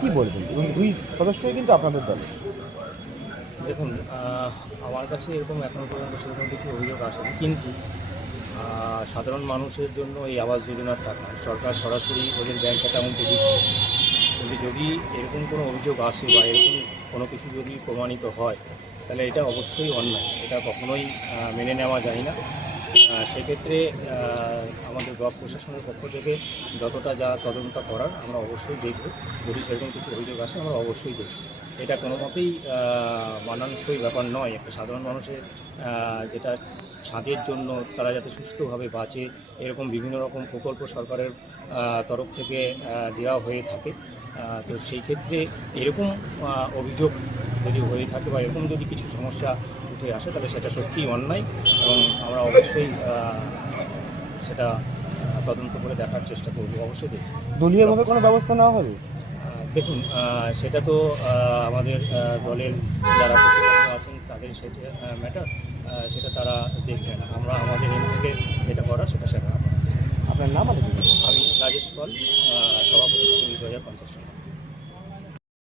কি বলবেন? এবং দুই সদস্যই কিন্তু আপনাদের দল। দেখুন, আমার কাছে এরকম এখনও পর্যন্ত সেরকম কিছু অভিযোগ আসেনি, কিন্তু সাধারণ মানুষের জন্য এই আবাস যোজনার টাকা সরকার সরাসরি ওদের ব্যাঙ্ক অ্যাকাউন্টে দিচ্ছে। কিন্তু যদি এরকম কোনো অভিযোগ আসে বা এরকম কোনো কিছু যদি প্রমাণিত হয়, তাহলে এটা অবশ্যই অন্যায়। এটা কখনোই মেনে নেওয়া যায় না। সেক্ষেত্রে আমাদের ব্লক প্রশাসনের পক্ষ থেকে যতটা যা তদন্ত করার আমরা অবশ্যই দেখব। যদি সেরকম কিছু অভিযোগ আসে আমরা অবশ্যই দেখব। এটা কোনো মতেই মানানসই ব্যাপার নয়। একটা সাধারণ মানুষের যেটা ছাদের জন্য তারা যাতে সুস্থভাবে বাঁচে, এরকম বিভিন্ন রকম প্রকল্প সরকারের তরফ থেকে দেওয়া হয়ে থাকে। তো সেই ক্ষেত্রে এরকম অভিযোগ যদি হয়ে থাকে বা এরকম যদি কিছু সমস্যা উঠে আসে, তাহলে সেটা সত্যিই অন্যায় এবং আমরা অবশ্যই সেটা তদন্ত করে দেখার চেষ্টা করব। অবশ্যই দেখব। দলীয়ভাবে কোনো ব্যবস্থা নেওয়া হবে? দেখুন, সেটা তো আমাদের দলের যারা প্রতিপক্ষ আছেন তাদের সেটা ম্যাটার, সেটা তারা দেখবেন। আমরা আমাদের এম থেকে যেটা করার সেটা। আপনার নাম আর? আমি রাজেশ পাল, সভাপতি ২০৫০ সাল।